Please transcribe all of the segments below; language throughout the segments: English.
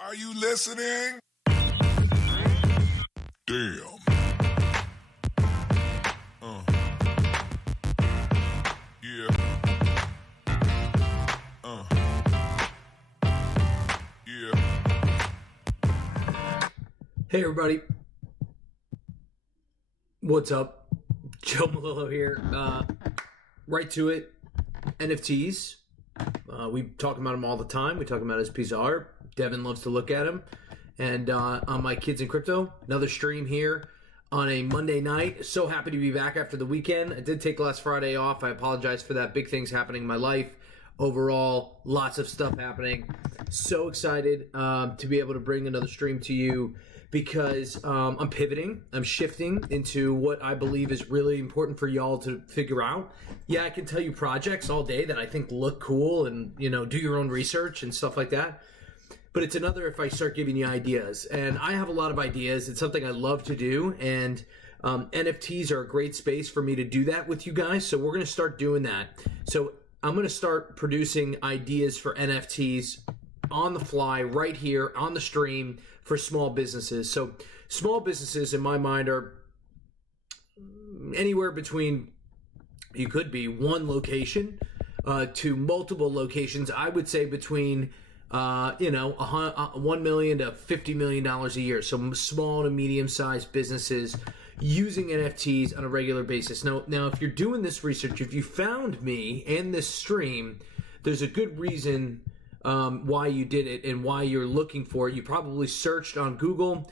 Are you listening? Damn. Yeah. Yeah. Hey everybody, what's up? Joe Malillo here. Right to it, NFTs. We talk about them all the time. We talk about it as a piece of art. Devin loves to look at them. And on my Kids in Crypto, another stream here on a Monday night. So happy to be back after the weekend. I did take last Friday off. I apologize for that. Big things happening in my life. Overall, lots of stuff happening. So excited to be able to bring another stream to you because I'm pivoting. I'm shifting into what I believe is really important for y'all to figure out. Yeah, I can tell you projects all day that I think look cool and, you know, do your own research and stuff like that. But it's another if I start giving you ideas. And I have a lot of ideas. It's something I love to do. And NFTs are a great space for me to do that with you guys. So we're going to start doing that. So I'm going to start producing ideas for NFTs on the fly right here on the stream for small businesses. So small businesses in my mind are anywhere between, you could be one location to multiple locations. I would say between $1 million to $50 million a year. So small to medium-sized businesses using NFTs on a regular basis. Now, if you're doing this research, if you found me and this stream, there's a good reason why you did it and why you're looking for it. You probably searched on Google.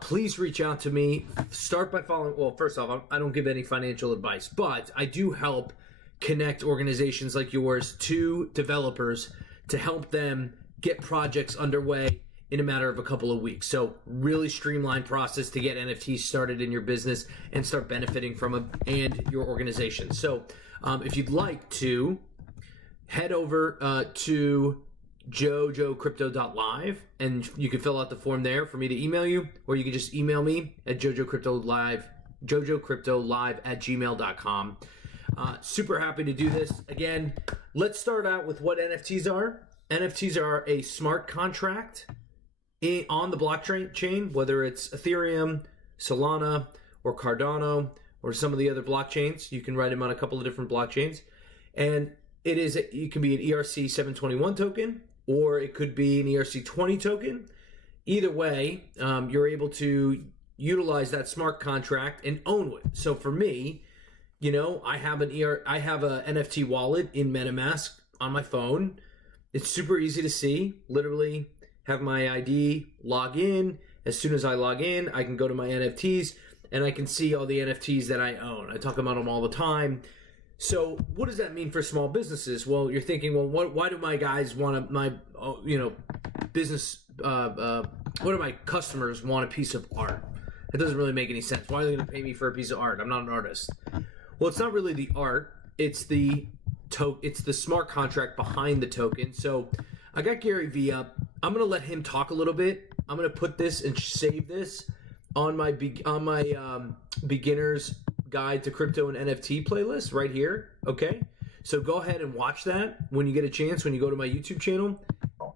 Please reach out to me. Start by following. Well, first off, I don't give any financial advice, but I do help connect organizations like yours to developers to help them get projects underway in a matter of a couple of weeks. So really streamlined process to get NFTs started in your business and start benefiting from them and your organization. So if you'd like to head over to jojocrypto.live and you can fill out the form there for me to email you, or you can just email me at jojocryptolive@gmail.com. Super happy to do this. Again, let's start out with what NFTs are. NFTs are a smart contract on the blockchain, whether it's Ethereum, Solana, or Cardano, or some of the other blockchains. You can write them on a couple of different blockchains. And it can be an ERC-721 token, or it could be an ERC-20 token. Either way, you're able to utilize that smart contract and own it. So for me, you know, I have an NFT wallet in MetaMask on my phone. It's super easy to see. Literally have my ID, log in. As soon as I log in, I can go to my NFTs and I can see all the NFTs that I own. I talk about them all the time. So what does that mean for small businesses? Well, you're thinking, well, why do my guys want business, what do my customers want a piece of art? It doesn't really make any sense. Why are they going to pay me for a piece of art? I'm not an artist. Well, it's not really the art. It's the smart contract behind the token. So I got Gary Vee up. I'm going to let him talk a little bit. I'm going to put this and save this on my beginner's guide to crypto and NFT playlist right here. Okay. So go ahead and watch that when you get a chance, when you go to my YouTube channel.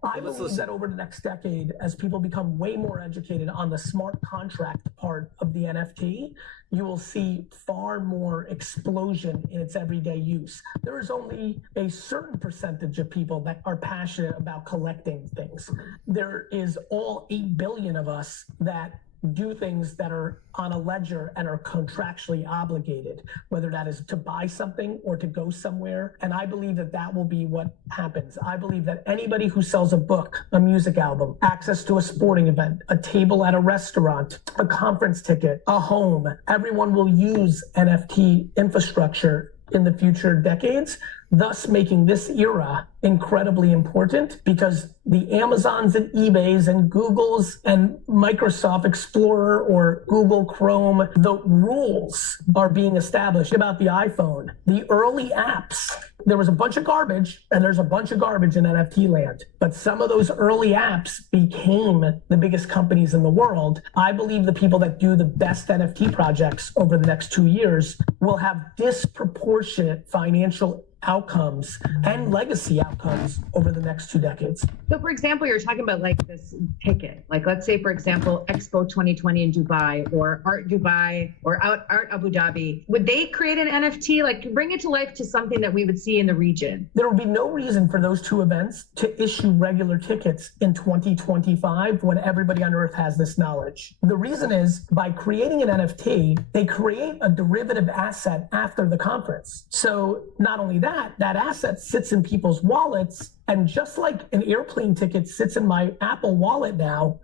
I believe that over the next decade, as people become way more educated on the smart contract part of the NFT, you will see far more explosion in its everyday use. There is only a certain percentage of people that are passionate about collecting things. There is all 8 billion of us that do things that are on a ledger and are contractually obligated, whether that is to buy something or to go somewhere. And I believe that that will be what happens. I believe that anybody who sells a book, a music album, access to a sporting event, a table at a restaurant, a conference ticket, a home, everyone will use NFT infrastructure in the future decades, thus making this era incredibly important, because the Amazons and eBays and Googles and Microsoft Explorer or Google Chrome, the rules are being established about the iPhone. The early apps, there was a bunch of garbage, and there's a bunch of garbage in NFT land, but some of those early apps became the biggest companies in the world. I believe the people that do the best NFT projects over the next 2 years will have disproportionate financial outcomes and legacy outcomes over the next 2 decades. So for example, you're talking about like this ticket, like let's say, for example, Expo 2020 in Dubai or Art Dubai or Art Abu Dhabi. Would they create an NFT, like bring it to life to something that we would see in the region? There would be no reason for those 2 events to issue regular tickets in 2025 when everybody on earth has this knowledge. The reason is by creating an NFT, they create a derivative asset after the conference. So not only that asset sits in people's wallets, and just like an airplane ticket sits in my Apple wallet now,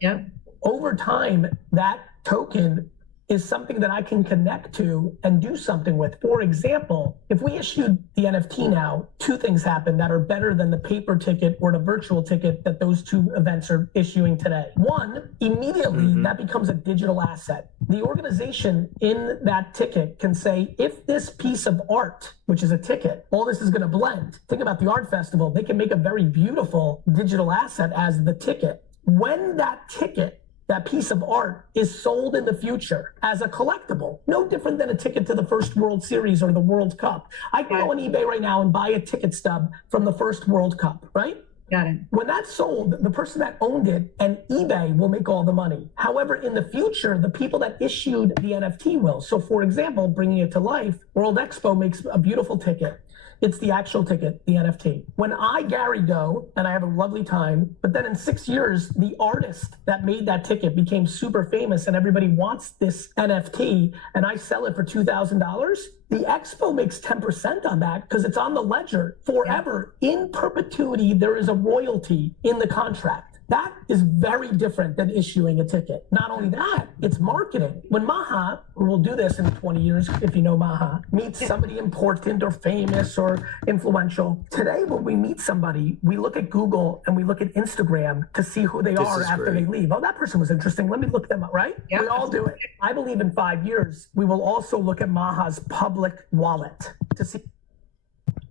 over time, that token is something that I can connect to and do something with. For example, if we issued the NFT now, 2 things happen that are better than the paper ticket or the virtual ticket that those 2 events are issuing today. One, immediately that becomes a digital asset. The organization in that ticket can say, if this piece of art, which is a ticket, all this is gonna blend. Think about the art festival. They can make a very beautiful digital asset as the ticket. When that ticket, that piece of art, is sold in the future as a collectible, no different than a ticket to the first World Series or the World Cup. I can go on eBay right now and buy a ticket stub from the first World Cup, right? Got it. When that's sold, the person that owned it and eBay will make all the money. However, in the future, the people that issued the NFT will. So for example, bringing it to life, World Expo makes a beautiful ticket. It's the actual ticket, the NFT. When I, Gary, go and I have a lovely time, but then in 6 years, the artist that made that ticket became super famous and everybody wants this NFT and I sell it for $2,000, the expo makes 10% on that because it's on the ledger forever. In perpetuity, there is a royalty in the contract. That is very different than issuing a ticket. Not only that, it's marketing. When Maha, who will do this in 20 years, if you know Maha, meets somebody important or famous or influential, today when we meet somebody, we look at Google and we look at Instagram to see who they are after they leave. Oh, that person was interesting. Let me look them up, right? We all do it. I believe in 5 years, we will also look at Maha's public wallet to see.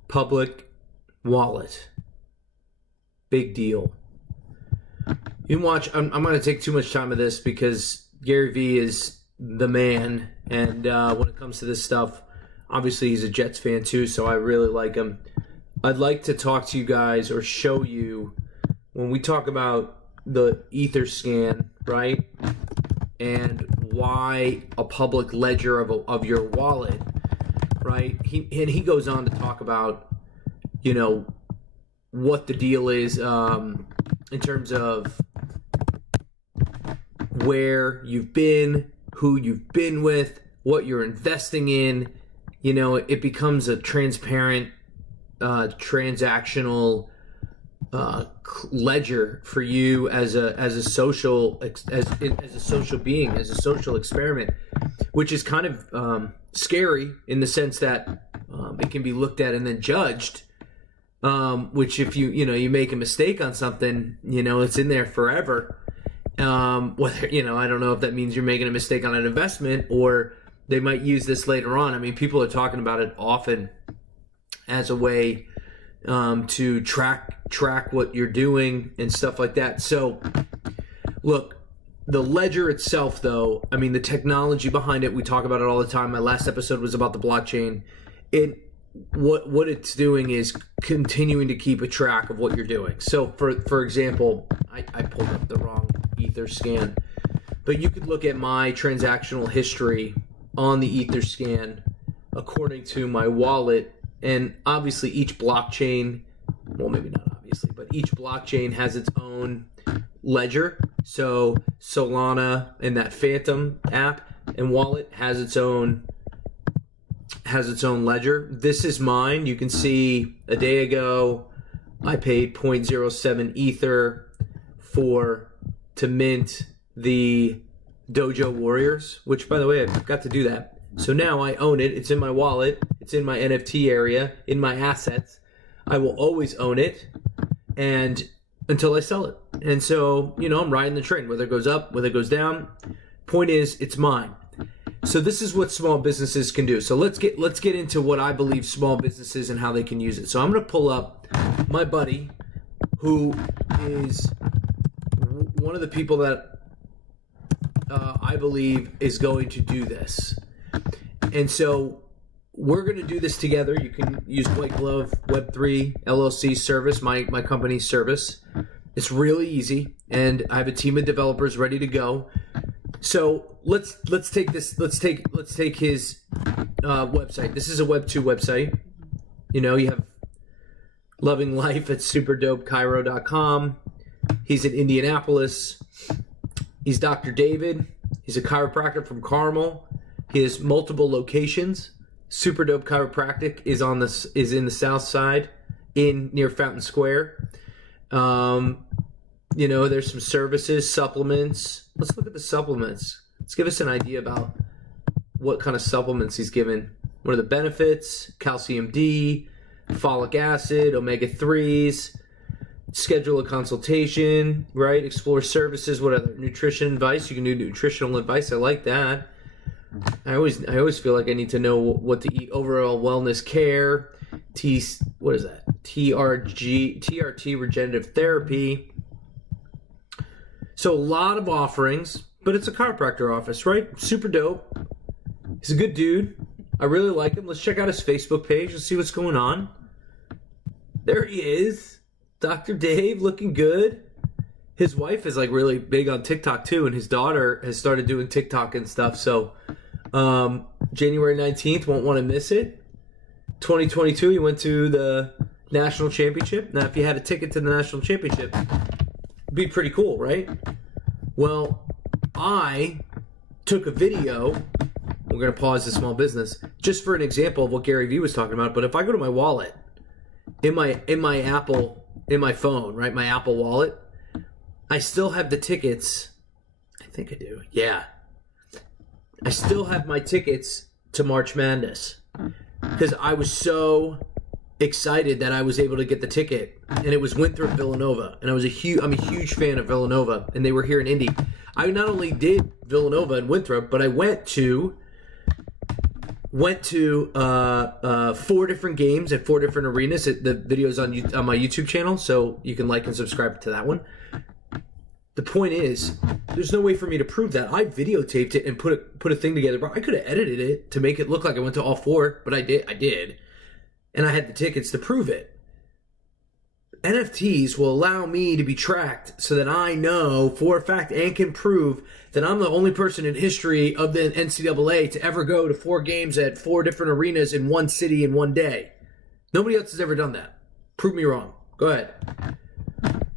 Public wallet. Big deal. You can watch. I'm going to take too much time of this because Gary Vee is the man, and when it comes to this stuff, obviously he's a Jets fan too, so I really like him. I'd like to talk to you guys or show you when we talk about the Etherscan, right, and why a public ledger of your wallet, right? He goes on to talk about, you know, what the deal is in terms of where you've been, who you've been with, what you're investing in. You know, it becomes a transparent, transactional ledger for you as a social being, as a social experiment, which is kind of scary in the sense that it can be looked at and then judged. Which if you make a mistake on something, it's in there forever. Whether, I don't know if that means you're making a mistake on an investment or they might use this later on. I mean, people are talking about it often as a way to track what you're doing and stuff like that. So look, the ledger itself though, I mean, the technology behind it, we talk about it all the time. My last episode was about the blockchain. What it's doing is continuing to keep a track of what you're doing. So for example, I pulled up the wrong Etherscan, but you could look at my transactional history on the Etherscan according to my wallet, and obviously each blockchain, well, maybe not obviously, but each blockchain has its own ledger. So Solana and that Phantom app and wallet has its own ledger. This is mine. You can see a day ago I paid 0.07 Ether to mint the Dojo Warriors, which by the way, I forgot to do that. So now I own it. It's in my wallet. It's in my NFT area, in my assets. I will always own it and until I sell it. And so, I'm riding the train, whether it goes up, whether it goes down. Point is, it's mine. So this is what small businesses can do. So let's get into what I believe small businesses and how they can use it. So I'm going to pull up my buddy who is one of the people that I believe is going to do this. And so we're going to do this together. You can use White Glove Web3 LLC service, my company's service. It's really easy, and I have a team of developers ready to go. So let's take this. Let's take his website. This is a Web2 website. You know, you have Loving Life at superdopecairo.com. He's in Indianapolis. He's Dr. David. He's a chiropractor from Carmel. He has multiple locations. Super Dope Chiropractic is in the South Side, near Fountain Square. You know, there's some services, supplements. Let's look at the supplements. Let's give us an idea about what kind of supplements he's given. What are the benefits? Calcium D, folic acid, omega-3s. Schedule a consultation, right? Explore services. What other nutrition advice? You can do nutritional advice. I like that. I always feel like I need to know what to eat. Overall wellness care. What is that? TRT regenerative therapy. So a lot of offerings, but it's a chiropractor office, right? Super dope. He's a good dude. I really like him. Let's check out his Facebook page and see what's going on. There he is. Dr. Dave, looking good. His wife is like really big on TikTok too, and his daughter has started doing TikTok and stuff. So January 19th, won't want to miss it. 2022, he went to the national championship. Now, if you had a ticket to the national championship, it'd be pretty cool, right? Well, I took a video. We're going to pause the small business just for an example of what Gary Vee was talking about. But if I go to my wallet, in my Apple, in my phone, right, my Apple wallet, I still have the tickets. I think I do. Yeah. I still have my tickets to March Madness because I was so excited that I was able to get the ticket, and it was Winthrop Villanova, and I'm a huge fan of Villanova, and they were here in Indy. I not only did Villanova and Winthrop, but I went to 4 different games at 4 different arenas. The video's on my YouTube channel, so you can like and subscribe to that one. The point is, there's no way for me to prove that. I videotaped it and put a thing together, but I could have edited it to make it look like I went to all 4, but I did. And I had the tickets to prove it. NFTs will allow me to be tracked so that I know for a fact and can prove that I'm the only person in history of the NCAA to ever go to 4 games at 4 different arenas in one city in one day. Nobody else has ever done that. Prove me wrong. Go ahead.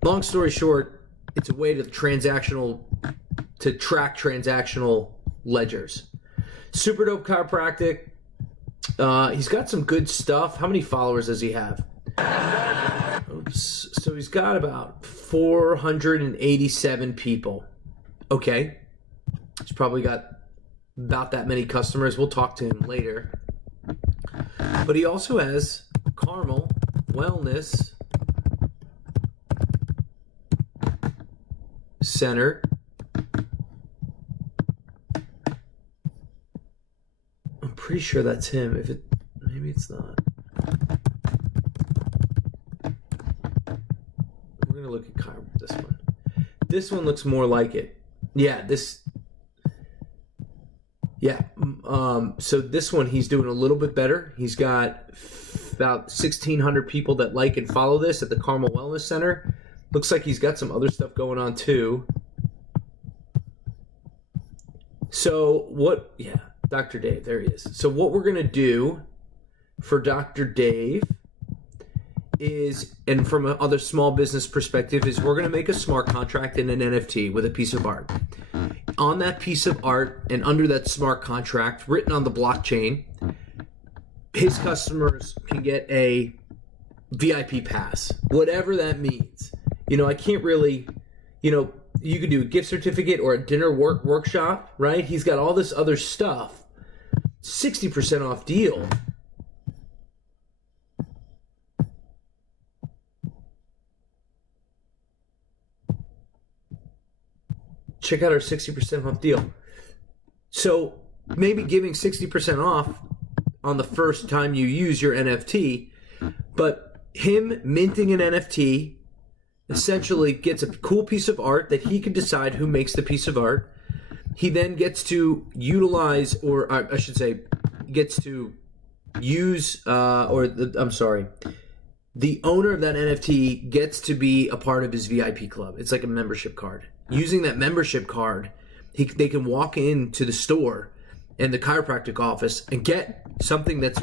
Long story short, it's a way to track transactional ledgers. Super dope chiropractic. He's got some good stuff. How many followers does he have? Oops. So he's got about 487 people. Okay. He's probably got about that many customers. We'll talk to him later. But he also has Carmel Wellness Center. I'm pretty sure that's him. Maybe it's not. We're gonna look at this one. This one looks more like it. Yeah, so this one he's doing a little bit better. He's got about 1,600 people that like and follow this at the Carmel Wellness Center. Looks like he's got some other stuff going on too. So Dr. Dave, there he is. So what we're going to do for Dr. Dave is, and from another small business perspective, is we're going to make a smart contract in an NFT with a piece of art. On that piece of art and under that smart contract written on the blockchain, his customers can get a VIP pass, whatever that means. I can't really, you could do a gift certificate or a dinner workshop, right? He's got all this other stuff. 60% off deal. Check out our 60% off deal. So maybe giving 60% off on the first time you use your NFT, but him minting an NFT essentially gets a cool piece of art that he can decide who makes the piece of art. He then gets to utilize, or I should say, gets to use, the owner of that NFT gets to be a part of his VIP club. It's like a membership card. Using that membership card, they can walk into the store and the chiropractic office and get something that's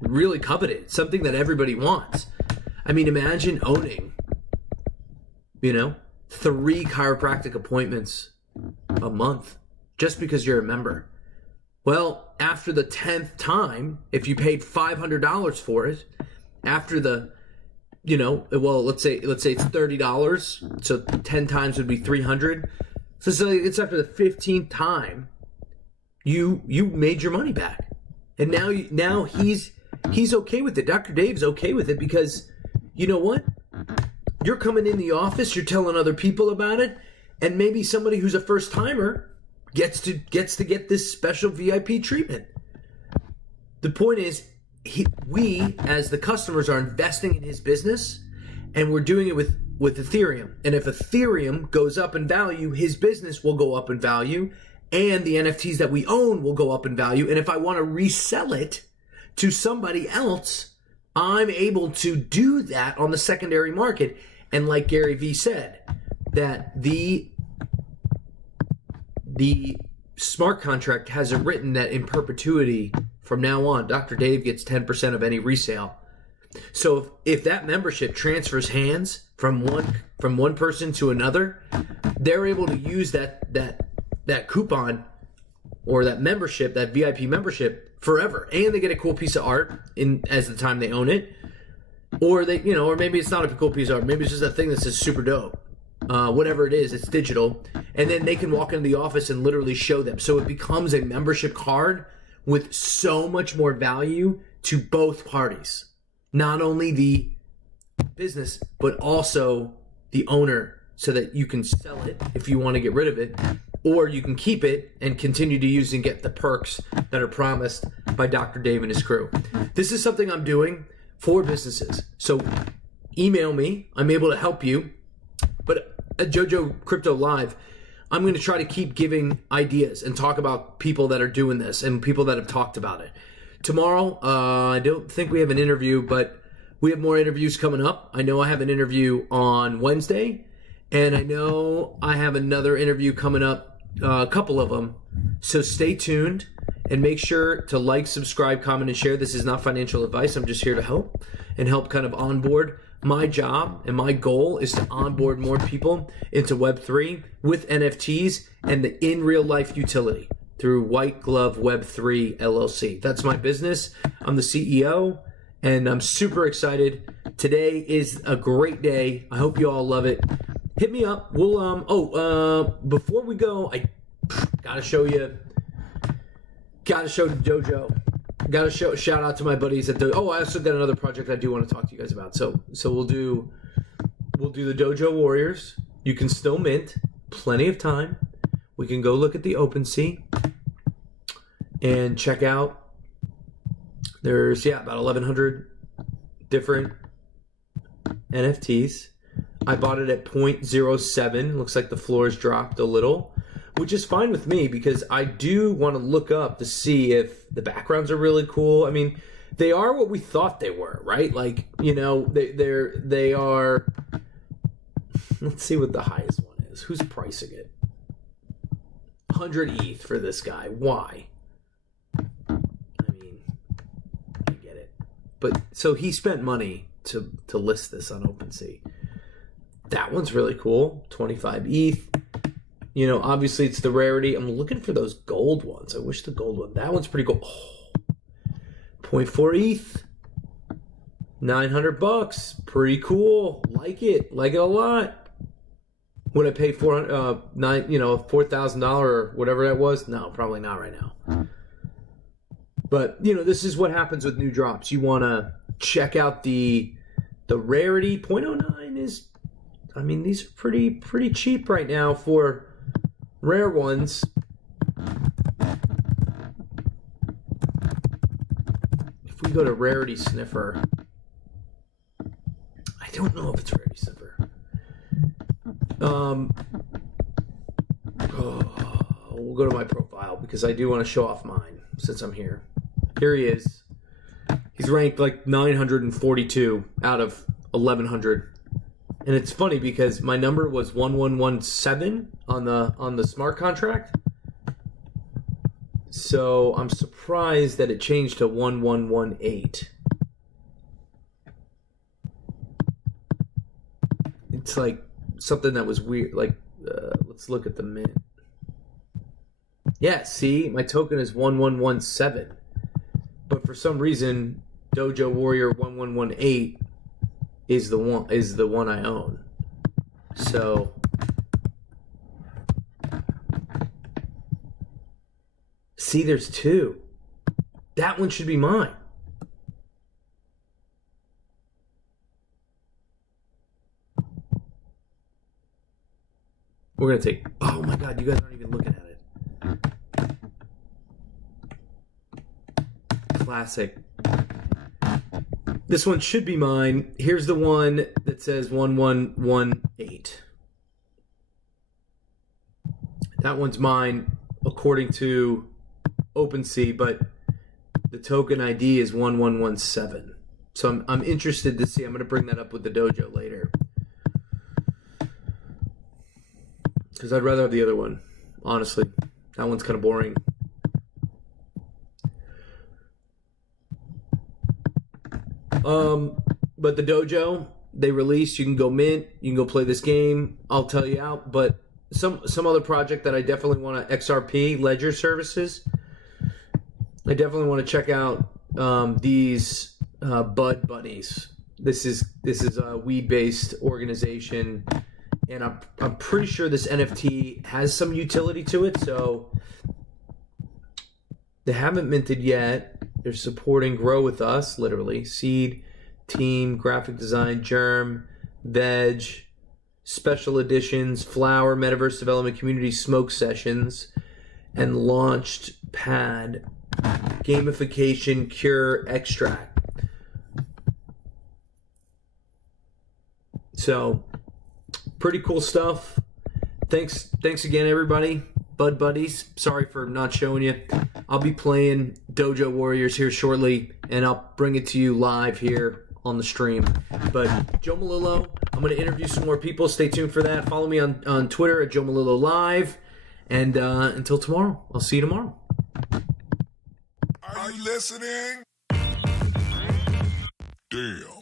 really coveted, something that everybody wants. I mean, imagine owning, 3 chiropractic appointments a month just because you're a member. Well, after the 10th time, if you paid $500 for it, after the, let's say it's $30, so 10 times would be $300. So it's after the 15th time you made your money back, and now he's okay with it. Dr. Dave's okay with it because you know what? You're coming in the office, you're telling other people about it, and maybe somebody who's a first timer gets to get this special VIP treatment. The point is, we as the customers are investing in his business, and we're doing it with Ethereum. And if Ethereum goes up in value, his business will go up in value, and the NFTs that we own will go up in value. And if I want to resell it to somebody else, I'm able to do that on the secondary market. And like Gary Vee said, that the smart contract has it written that in perpetuity from now on, Dr. Dave gets 10% of any resale. So if that membership transfers hands from one person to another, they're able to use that coupon or that membership, that VIP membership, forever, and they get a cool piece of art as the time they own it, or or maybe it's not a cool piece of art, maybe it's just a thing that says super dope. Whatever it is, it's digital, and then they can walk into the office and literally show them. So it becomes a membership card with so much more value to both parties, not only the business but also the owner, so that you can sell it if you want to get rid of it, or you can keep it and continue to use and get the perks that are promised by Dr. Dave and his crew. This is something I'm doing for businesses. So email me. I'm able to help you. But at JoJo Crypto Live, I'm going to try to keep giving ideas and talk about people that are doing this and people that have talked about it. Tomorrow, I don't think we have an interview, but we have more interviews coming up. I know I have an interview on Wednesday, and I know I have another interview coming up, a couple of them. So stay tuned and make sure to like, subscribe, comment, and share. This is not financial advice. I'm just here to help and help kind of onboard. My job and my goal is to onboard more people into Web3 with NFTs and the in real life utility through White Glove Web3 LLC. That's my business. I'm the CEO, and I'm super excited. Today is a great day. I hope you all love it. Hit me up. We'll before we go, I gotta show JoJo. Got to shout out to my buddies at I also got another project I do want to talk to you guys about. So we'll do the Dojo Warriors. You can still mint, plenty of time. We can go look at the OpenSea and check out. There's about 1,100 different NFTs. I bought it at 0.07. Looks like the floor's dropped a little, which is fine with me because I do want to look up to see if the backgrounds are really cool. I mean, they are what we thought they were, right? Like, they are. Let's see what the highest one is. Who's pricing it? 100 ETH for this guy. Why? I mean, I get it. But so he spent money to list this on OpenSea. That one's really cool. 25 ETH. Obviously it's the rarity. I'm looking for those gold ones. I wish the gold one. That one's pretty cool. 0.4 ETH. $900. Pretty cool. Like it a lot. Would I pay $4,000 or whatever that was? No, probably not right now. But this is what happens with new drops. You want to check out the rarity. 0.09 is. I mean, these are pretty cheap right now for rare ones. If we go to Rarity Sniffer, I don't know if it's Rarity Sniffer. We'll go to my profile because I do want to show off mine since I'm here. Here he is. He's ranked like 942 out of 1100. And it's funny because my number was 1117 on the smart contract. So I'm surprised that it changed to 1118. It's like something that was weird. Like, let's look at the mint. Yeah, see, my token is 1117. But for some reason, Dojo Warrior 1118 is the one I own. So see, there's two. That one should be mine. We're gonna take. Oh my God, you guys aren't even looking at it. Classic. This one should be mine. Here's the one that says 1118. That one's mine according to OpenSea, but the token ID is 1117. So I'm interested to see. I'm going to bring that up with the dojo later. Because I'd rather have the other one, honestly. That one's kind of boring. But the dojo, they released, you can go mint, you can go play this game. I'll tell you out. But some other project that I definitely want to, XRP, Ledger Services. I definitely want to check out these Bud Buddies. This is a weed-based organization. And I'm pretty sure this NFT has some utility to it. So they haven't minted yet. They're supporting Grow With Us, literally. Seed, team, graphic design, germ, veg, special editions, flower, metaverse development, community smoke sessions, and launched pad, gamification, cure, extract. So pretty cool stuff. Thanks again, everybody. Bud Buddies, sorry for not showing you. I'll be playing Dojo Warriors here shortly, and I'll bring it to you live here on the stream. But Joe Malillo, I'm going to interview some more people. Stay tuned for that. Follow me on Twitter at Joe Malillo Live. And until tomorrow, I'll see you tomorrow. Are you listening? Damn.